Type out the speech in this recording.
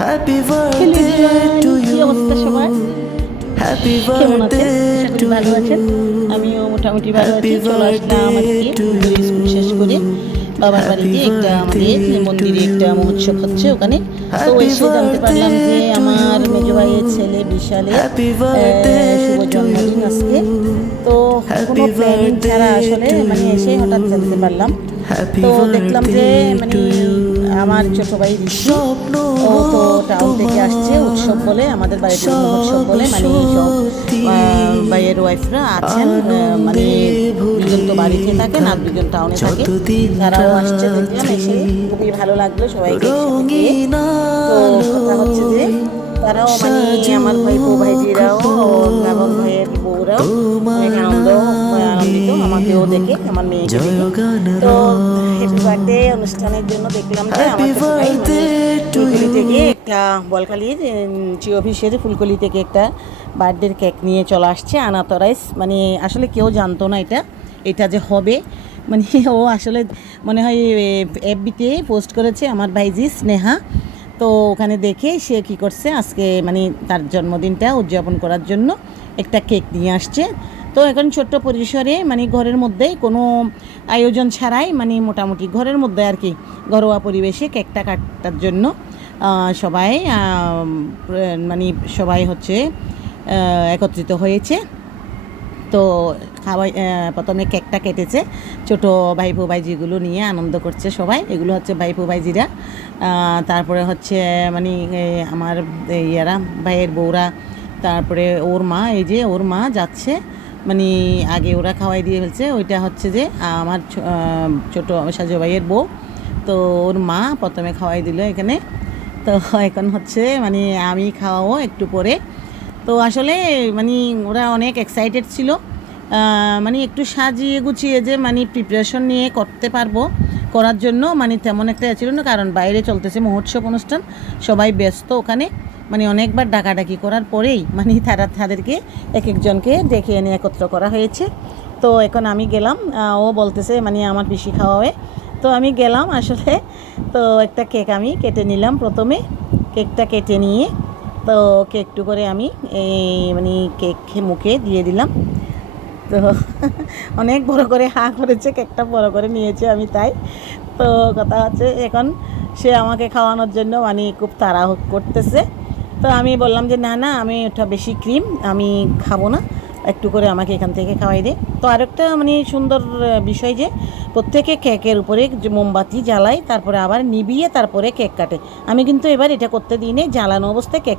Happy hello birthday everyone, to কি you, অবস্থা সবার? হ্যাপি কেমন বার্থডে আছেন? আশা করি টু ভালো ইউ, আছেন। আমিও মোটামুটি ভালো হ্যাপি আছি। চলে বার্থডে আসলাম আজকে টু পুজোর ইউ, স্কুল শেষ করে বাবার হ্যাপি বাড়িতে। একটা বার্থডে আমাদের টু মন্দিরে ইউ, একটা মহোৎসব হচ্ছে ওখানে। তো হ্যাপি এসে জানতে বার্থডে পারলাম যে টু ইউ, আমার মেজো ভাইয়ের ছেলে বিশালের হ্যাপি বার্থডে শুভ টু ইউ, জন্মদিন আজকে। তো কোনো হ্যাপি প্ল্যানিং বার্থডে ছাড়া আসলে টু মানে ইউ, এসেই হঠাৎ জানতে পারলাম। হ্যাপি তো দেখলাম বার্থডে যে মানে টু ইউ, আমার ছোট ভাই ঋষি স্বপ্ন ও তো হোক টাউন থেকে আসছে তোমার উৎসব বলে, আমাদের বাড়িতে মহোৎসব সব বলে, মানে সব সত্যি, ভাইয়ের ওয়াইফরা আছেন। মানে আনন্দে দুজন তো ভরে বাড়িতে থাকেন আর থাক দুজন টাউনে থাকে, যতদিন তারাও আসছে। দেখলাম রাত্রি, এসে খুবই ভালো লাগলো সবাইকে একসাথে পেয়ে। রঙিন তো কথা হচ্ছে যে আলোয় তারাও মানে আমার ভাইপো সাজুক ভাইজিরাও এবং ফুল, ভাইয়ের বউরাও অনেক তোমার আনন্দিত নামে আমাকেও দেখে, আমার মেয়েকে দেখে। জয়গান তো হ্যাপি রয়। বার্থডে অনুষ্ঠানের জন্য দেখলাম যে আমার হ্যাপি ছোট ভাই মানে বার্থডে টু ফুলকলি ইউ, থেকে একটা বলখালির জি অফিসের ফুলকলি থেকে একটা বার্থডের কেক নিয়ে চলে আসছে আনাতরাইজ। মানে আসলে কেউ জানতো না এটা যে হবে। মানে ও আসলে মনে হয় এফবিতে পোস্ট করেছে আমার ভাইজি স্নেহা। তো ওখানে দেখে সে কী করছে, আজকে মানে তার জন্মদিনটা উদযাপন করার জন্য একটা কেক নিয়ে আসছে। তো এখন ছোট্ট পরিসরে মানে ঘরের মধ্যেই কোনো আয়োজন ছাড়াই মানে মোটামুটি ঘরের মধ্যে আর কি ঘরোয়া পরিবেশে কেকটা কাটার জন্য সবাই মানে সবাই হচ্ছে একত্রিত হয়েছে। তো খাওয়াই প্রথমে কেকটা কেটেছে, ছোটো ভাইপো ভাইজিগুলো নিয়ে আনন্দ করছে সবাই। এগুলো হচ্ছে ভাইপো ভাইজিরা। তারপরে হচ্ছে মানে আমার ইয়ারা ভাইয়ের বউরা, তারপরে ওর মা, এই যে ওর মা যাচ্ছে, মানে আগে ওরা খাওয়াই দিয়ে ফেলছে। ওইটা হচ্ছে যে আমার ছোটো সাজু ভাইয়ের বউ। তো ওর মা প্রথমে খাওয়াই দিল এখানে। তো এখন হচ্ছে মানে আমি খাওয়াবো একটু পরে। তো আসলে মানে ওরা অনেক এক্সাইটেড ছিল, মানে একটু সাজিয়ে গুছিয়ে যে মানে প্রিপারেশন নিয়ে করতে পারবো করার জন্য মানে তেমন একটা ছিল না, কারণ বাইরে চলতেছে মহোৎসব অনুষ্ঠান, সবাই ব্যস্ত ওখানে। মানে অনেকবার ডাকাডাকি করার পরেই মানে তাদেরকে এক একজনকে ডেকে এনে একত্র করা হয়েছে। তো এখন আমি গেলাম, ও বলতেছে মানে আমার পিসি খাওয়াবে। তো আমি গেলাম আসলে। তো একটা কেক আমি কেটে নিলাম, প্রথমে কেকটা কেটে নিয়ে তো একটু করে আমি এই মানে কেক মুখে দিয়ে দিলাম। তো অনেক বড় করে হাঁ করেছে, কেকটা বড় করে নিয়েছে আমি তাই। তো কথা হচ্ছে এখন সে আমাকে খাওয়ানোর জন্য মানে খুব তাড়াহুড়ো করতেছে। তো আমি বললাম যে না না, আমি ওটা বেশি ক্রিম আমি খাবো না, একটু করে আমাকে এখান থেকে খাওয়াই দে। তো আরেকটা মানে সুন্দর বিষয় যে প্রত্যেকে কেকের উপরে যে মোমবাতি জ্বালায়, তারপরে আবার নিভিয়ে তারপরে কেক কাটে। আমি কিন্তু এবার এটা করতে দিই নি, জ্বালানো অবস্থায় কেক